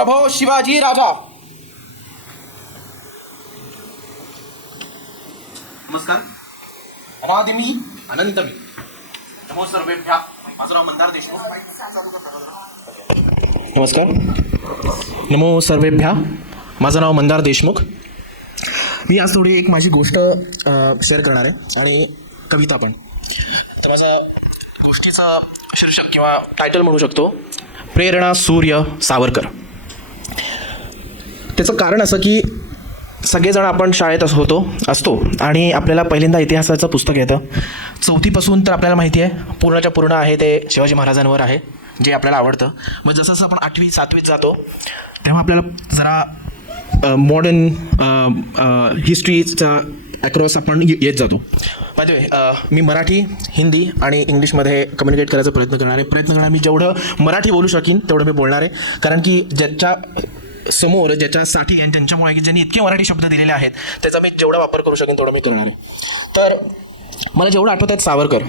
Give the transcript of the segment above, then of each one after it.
प्रभो शिवाजी राजा. नमस्कार. अनादिमी अनंतमी. नमो सर्वेभ्या. माझं नाव मंदार देशमुख. नमस्कार. नमो सर्वेभ्या. माझं नाव मंदार देशमुख. मी आज थोडी एक माझी गोष्ट शेअर करणार आहे आणि कविता पण. तर माझ्या गोष्टीचं शीर्षक किंवा टायटल म्हणू शकतो प्रेरणा सूर्य सावरकर. त्याचं कारण असं की सगळेजण आपण शाळेत असतो आणि आपल्याला पहिल्यांदा इतिहासाचं पुस्तक येतं. चौथीपासून तर आपल्याला माहिती आहे पूर्णच्या पूर्ण आहे ते शिवाजी महाराजांवर आहे जे आपल्याला आवडतं. मग जसं जसं आपण 8वी 7वीत जातो तेव्हा आपल्याला जरा मॉडर्न हिस्ट्रीचा ॲक्रॉस आपण येत जातो. बाय द वे मी मराठी, हिंदी आणि इंग्लिशमध्ये कम्युनिकेट करायचा प्रयत्न करणार. मी जेवढं मराठी बोलू शकीन तेवढं मी बोलणार आहे, कारण की ज्याच्या समोर ज्याच्यासाठी आणि त्यांच्यामुळे की ज्यांनी इतके मराठी शब्द दिलेले आहेत त्याचा मी जेवढा वापर करू शकेन तेवढा मी करणार आहे. तर मला जेवढं आठवत आहेत सावरकर,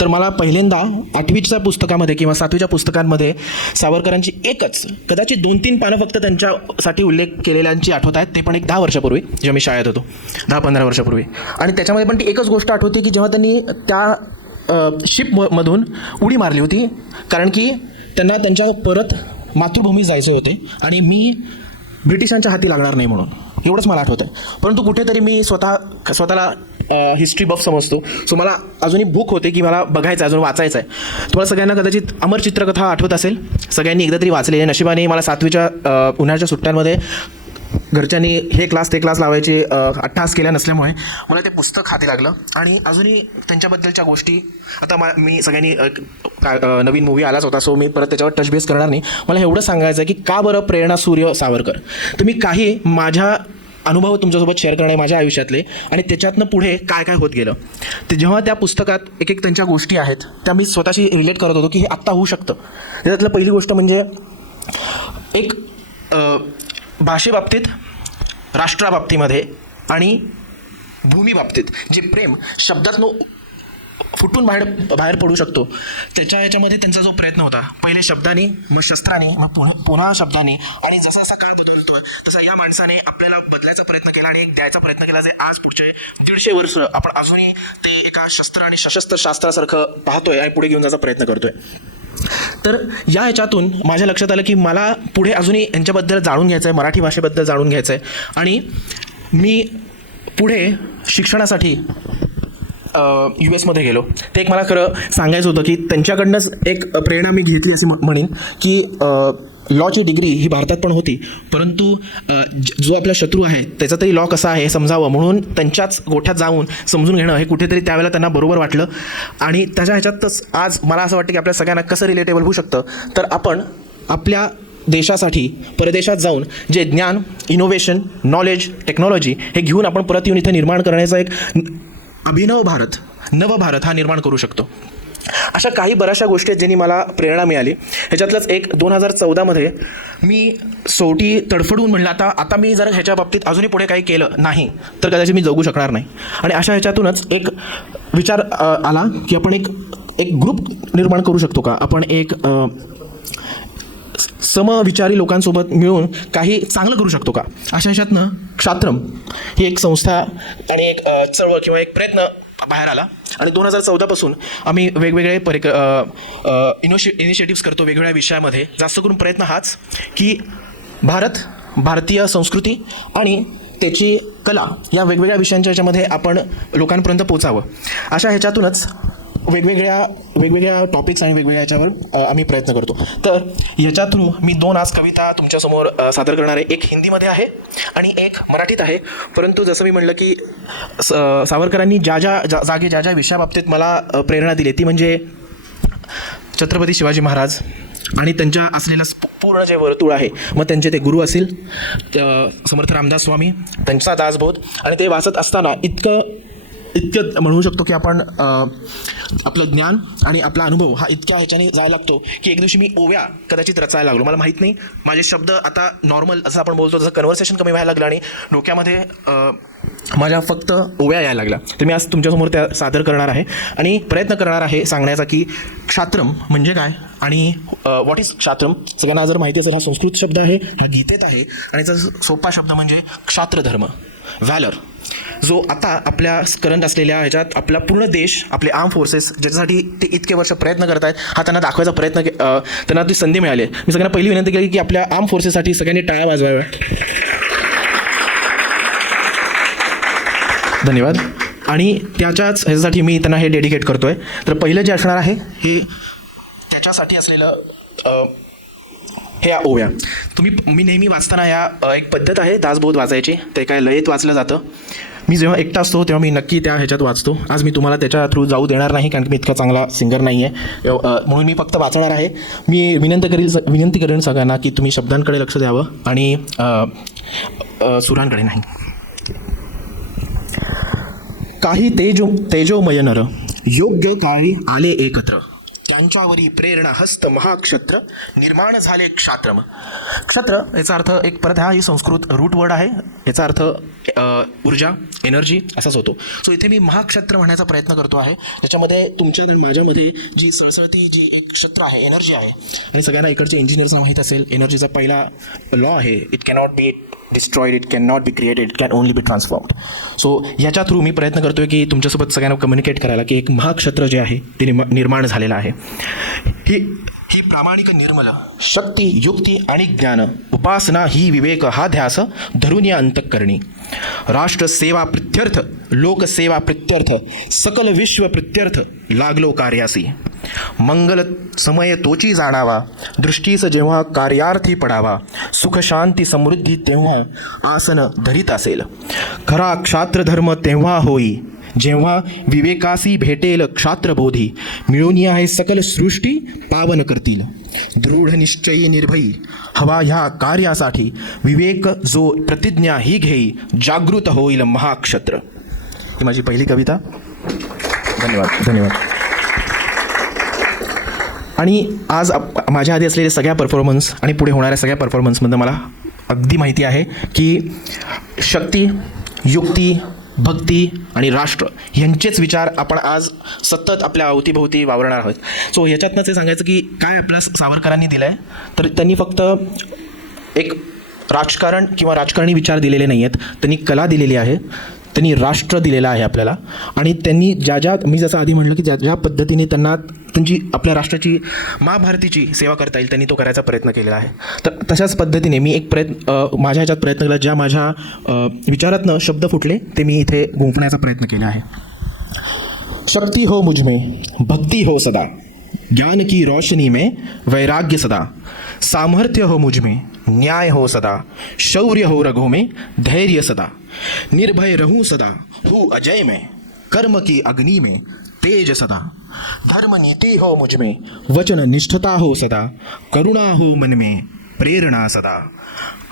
तर मला पहिल्यांदा 8वीच्या पुस्तकामध्ये किंवा 7वीच्या पुस्तकांमध्ये सावरकरांची एकच कदाचित 2-3 पानं फक्त त्यांच्यासाठी उल्लेख केलेल्यांची आठवत आहेत, ते पण एक 10 वर्षापूर्वी जेव्हा मी शाळेत होतो, 10-15 वर्षापूर्वी. आणि त्याच्यामध्ये पण ती एकच गोष्ट आठवते की जेव्हा त्यांनी त्या शिपमधून उडी मारली होती, कारण की त्यांना त्यांच्या परत मातृभूमी जायचे होते आणि मी ब्रिटिशांच्या हाती लागणार नाही म्हणून. एवढंच मला आठवतं आहे. परंतु कुठेतरी मी स्वतःला हिस्ट्री बफ समजतो, सो मला अजूनही भूक होते की मला बघायचं अजून वाचायचं आहे. तुम्हाला सगळ्यांना कदाचित अमर चित्रकथा आठवत असेल, सगळ्यांनी एकदा तरी वाचली आहे. नशिबाने मला 7वीच्या उन्हाळ्याच्या सुट्ट्यांमध्ये घरच्यांनी हे क्लास ते क्लास लावायचे अट्टाहास केल्या नसल्यामुळे मला ते पुस्तक हाती लागलं आणि अजूनही त्यांच्याबद्दलच्या गोष्टी. आता मी सगळ्यांनी नवीन मूवी आलाच होता, सो मी परत त्याच्यावर टचबेस करणार नाही. मला एवढं सांगायचं आहे की का बरं प्रेरणा सूर्य सावरकर. तर मी काही माझ्या अनुभव तुमच्यासोबत शेअर करणे माझ्या आयुष्यातले आणि त्याच्यातनं पुढे काय काय होत गेलं. ते जेव्हा त्या पुस्तकात एक त्यांच्या गोष्टी आहेत त्या मी स्वतःशी रिलेट करत होतो की हे आत्ता होऊ शकतं. त्याच्यातलं पहिली गोष्ट म्हणजे एक भाषेबाबतीत, राष्ट्राबाबतीमध्ये आणि भूमीबाबतीत जे प्रेम शब्दातनं फुटून बाहेर पडू शकतो ह्याच्यामध्ये त्यांचा जो प्रयत्न होता, पहिले शब्दाने मग शस्त्राने मग पुन्हा शब्दाने, आणि जसा जसा काळ बदलतोय तसा या माणसाने आपल्याला बदलायचा प्रयत्न केला आणि एक द्यायचा प्रयत्न केला जे आज पुढचे 150 वर्ष आपण अजूनही ते एका शस्त्र आणि सशस्त्र शास्त्रासारखं पाहतोय आणि पुढे घेऊन जायचा प्रयत्न करतोय. तर या ह्याच्यातून माझ्या लक्षात आलं की मला पुढे अजूनही यांच्याबद्दल जाणून घ्यायचं आहे, मराठी भाषेबद्दल जाणून घ्यायचं आहे. आणि मी पुढे शिक्षणासाठी US मध्ये गेलो. ते एक मला खरं सांगायचं होतं की त्यांच्याकडनंच एक प्रेरणा मी घेतली असे म्हणेन की लॉची डिग्री ही भारतात पण होती, परंतु जो आपला शत्रू आहे त्याचा तरी लॉ कसा आहे हे समजावं म्हणून त्यांच्याच गोठ्यात जाऊन समजून घेणं हे कुठेतरी त्यावेळेला त्यांना बरोबर वाटलं. आणि त्याच्या ह्याच्यातच आज मला असं वाटतं की आपल्या सगळ्यांना कसं रिलेटेबल होऊ शकतं. तर आपण आपल्या देशासाठी परदेशात जाऊन जे ज्ञान, इनोव्हेशन, नॉलेज, टेक्नॉलॉजी हे घेऊन आपण परत येऊन इथे निर्माण करण्याचा एक अभिनव भारत, नवभारत हा निर्माण करू शकतो. अशा काही बऱ्याचशा गोष्टी आहेत ज्यांनी मला प्रेरणा मिळाली. ह्याच्यातलंच एक 2014मध्ये मी सोटी तडफडून म्हणलं आता मी जर ह्याच्या बाबतीत अजूनही पुढे काही केलं नाही तर कदाचित मी जगू शकणार नाही. आणि अशा ह्याच्यातूनच एक विचार आला की आपण एक ग्रुप निर्माण करू शकतो का, आपण एक समविचारी लोकांसोबत मिळून काही चांगलं करू शकतो का. अशा ह्याच्यातनं क्षात्रम ही एक संस्था आणि एक चळवळ किंवा एक प्रयत्न बाहेर आला. आणि 2014पासून आम्ही वेगवेगळे इनिशिएटिव्स करतो वेगवेगळ्या विषयामध्ये. जास्त करून प्रयत्न हाच की भारतीय संस्कृती आणि त्याची कला या वेगवेगळ्या विषयांच्या ह्याच्यामध्ये आपण लोकांपर्यंत पोचावं. अशा ह्याच्यातूनच वेगवेगळ्या टॉपिक्स आणि वेगवेगळ्या ह्याच्यावर आम्ही प्रयत्न करतो. तर ह्याच्या थ्रू मी 2 आज कविता तुमच्यासमोर सादर करणार आहे. एक हिंदीमध्ये आहे आणि एक मराठीत आहे. परंतु जसं मी म्हटलं की सावरकरांनी ज्या ज्या विषयाबाबतीत मला प्रेरणा दिली ती म्हणजे छत्रपती शिवाजी महाराज आणि त्यांच्या असलेलं पूर्ण जे वर्तुळ आहे, मग त्यांचे ते गुरु असतील समर्थ रामदास स्वामी, त्यांचा दासबोध. आणि ते वाचत असताना इतकं म्हणू शकतो की आपण आपलं ज्ञान आणि आपला अनुभव हा इतक्या ह्याच्याने जायला लागतो की एक दिवशी मी ओव्या कदाचित रचायला लागलो. मला माहीत नाही, माझे शब्द आता नॉर्मल असं आपण बोलतो तसं कन्व्हर्सेशन कमी व्हायला लागलं आणि डोक्यामध्ये माझ्या फक्त ओव्या यायला लागल्या. तर मी आज तुमच्यासमोर त्या सादर करणार आहे आणि प्रयत्न करणार आहे सांगण्याचा की क्षात्रम म्हणजे काय आणि व्हॉट इज क्षात्रम. सगळ्यांना जर माहिती असेल, हा संस्कृत शब्द आहे, हा गीतेत आहे आणि याचा सोपा शब्द म्हणजे क्षात्रधर्म, व्हॅलर, जो आता आपल्या करंट असलेल्या ह्याच्यात आपला पूर्ण देश, आपले आर्म फोर्सेस ज्याच्यासाठी ते इतके वर्ष प्रयत्न करत आहेत, हा त्यांना दाखवायचा प्रयत्न त्यांना ती संधी मिळाली. मी सगळ्यांना पहिली विनंती केली की आपल्या आर्म फोर्सेससाठी सगळ्यांनी टाळ्या वाजवाव्या. धन्यवाद. आणि त्याच्याच ह्याच्यासाठी मी त्यांना हे डेडिकेट करतो आहे. तर पहिलं जे असणार आहे हे त्याच्यासाठी असलेलं हे ओव्या. मी नेहमी वाचताना या एक पद्धत आहे दासबोध वाचायची, ते काय लयेत वाचलं जातं. मी जेव्हा एकटा असतो तेव्हा मी नक्की त्या ह्याच्यात वाचतो. आज मी तुम्हाला त्याच्या थ्रू जाऊ देणार नाही कारण की मी इतका चांगला सिंगर नाही आहे, म्हणून मी फक्त वाचणार आहे. मी विनंती करेन सगळ्यांना की तुम्ही शब्दांकडे लक्ष द्यावं आणि सुरांकडे नाही. काही तेजोमय नर योग्य काळी आले एकत्र, त्यांच्यावरी प्रेरणा हस्त महाक्षत्र निर्माण झाले क्षात्रम. क्षत्र याचा अर्थ एक परत हा ही संस्कृत रूट वर्ड आहे, याचा अर्थ ऊर्जा, एनर्जी असाच होतो. सो इथे मी महाक्षत्र म्हणण्याचा प्रयत्न करतो आहे, त्याच्यामध्ये तुमच्या आणि माझ्यामध्ये जी सळसळती जी एक क्षत्र आहे, एनर्जी आहे. आणि सगळ्यांना इकडचे इंजिनियर्सना माहीत असेल एनर्जीचा पहिला लॉ आहे, it cannot be destroyed, it can not be created, it can only be transformed. So ह्याच्या थ्रू मी प्रयत्न करतो आहे की तुमच्यासोबत सगळ्यांना कम्युनिकेट करायला की एक महाक्षत्र जे आहे ते निर्माण झालेलं आहे. ही प्रामाणिक निर्मल शक्ती, युक्ती आणि ज्ञान, उपासना ही विवेक हा ध्यास धरून या अंतःकरणी. राष्ट्रसेवा प्रित्यर्थ, लोकसेवा प्रित्यर्थ, सकल विश्व प्रित्यर्थ लागलो कार्यासी. मंगल समय तोची जाणावा, दृष्टीस जेव्हा कार्यार्थी पडावा, सुख शांती समृद्धी तेव्हा आसन धरीत असेल. खरा क्षात्रधर्म तेव्हा होई, जेव्हा विवेकासी भेटेल क्षात्रबोधी. मिळून आहे सकल सृष्टी पावन करतील. दृढ निश्चयी निर्भयी हवा ह्या कार्यासाठी, विवेक जो प्रतिज्ञा ही घेई, जागृत होईल महाक्षत्र. ही माझी पहिली कविता. धन्यवाद. आणि आज माझ्या आधी असलेले सगळ्या परफॉर्मन्स आणि पुढे होणाऱ्या सगळ्या परफॉर्मन्समधनं मला अगदी माहिती आहे की शक्ती, युक्ती, भक्ती आणि राष्ट्र यांचेच विचार आपण आज सतत आपल्या अवतीभोवती वावरणार आहोत. सो ह्याच्यातनंच हे सांगायचं की काय आपल्या सावरकरांनी दिलं आहे, तर त्यांनी फक्त एक राजकारण किंवा राजकारणी विचार दिलेले नाही आहेत, त्यांनी कला दिलेली आहे, त्यांनी राष्ट्र दिलेलं आहे आपल्याला. आणि त्यांनी मी जसं आधी म्हटलं की ज्या पद्धतीने त्यांना त्यांची आपल्या राष्ट्राची महाभारतीची सेवा करता येईल त्यांनी तो करायचा प्रयत्न केलेला आहे. तर तशाच पद्धतीने मी एक माझ्या ह्याच्यात प्रयत्न केला, ज्या माझ्या विचारातनं शब्द फुटले ते मी इथे गुंफण्याचा प्रयत्न केला आहे. शक्ती हो मुझमें, भक्ती हो सदा, ज्ञान की रोशनी में वैराग्य सदा. सामर्थ्य हो मुझमें, न्याय हो सदा, शौर्य हो रघों में धैर्य सदा. निर्भय रहूं सदा, हूँ अजय में, कर्म की अग्नि में तेज सदा. धर्म नीति हो मुझमें, वचन निष्ठता हो सदा, करुणा हो मन में प्रेरणा सदा.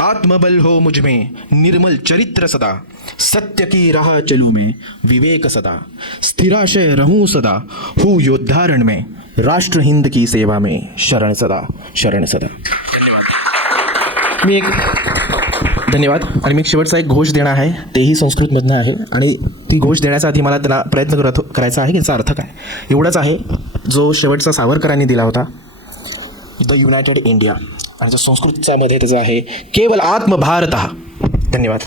आत्मबल हो मुझमें, निर्मल चरित्र सदा, सत्य की राह चलूं में विवेक सदा. स्थिराशय रहूं सदा, हूँ योद्धारण में, राष्ट्र हिंद की सेवा में शरण सदा, शरण सदा. धन्यवाद. आणि मी शेवटचा एक घोष देणार आहे, तेही संस्कृतमधनं आहे आणि ती घोष देण्याचा आधी मला त्याला प्रयत्न करायचा आहे की याचा अर्थ काय. एवढंच आहे जो शेवटचा सावरकरांनी दिला होता, द युनायटेड इंडिया, आणि जो संस्कृतच्या मध्ये त्याचं आहे केवल आत्मभारतः. धन्यवाद.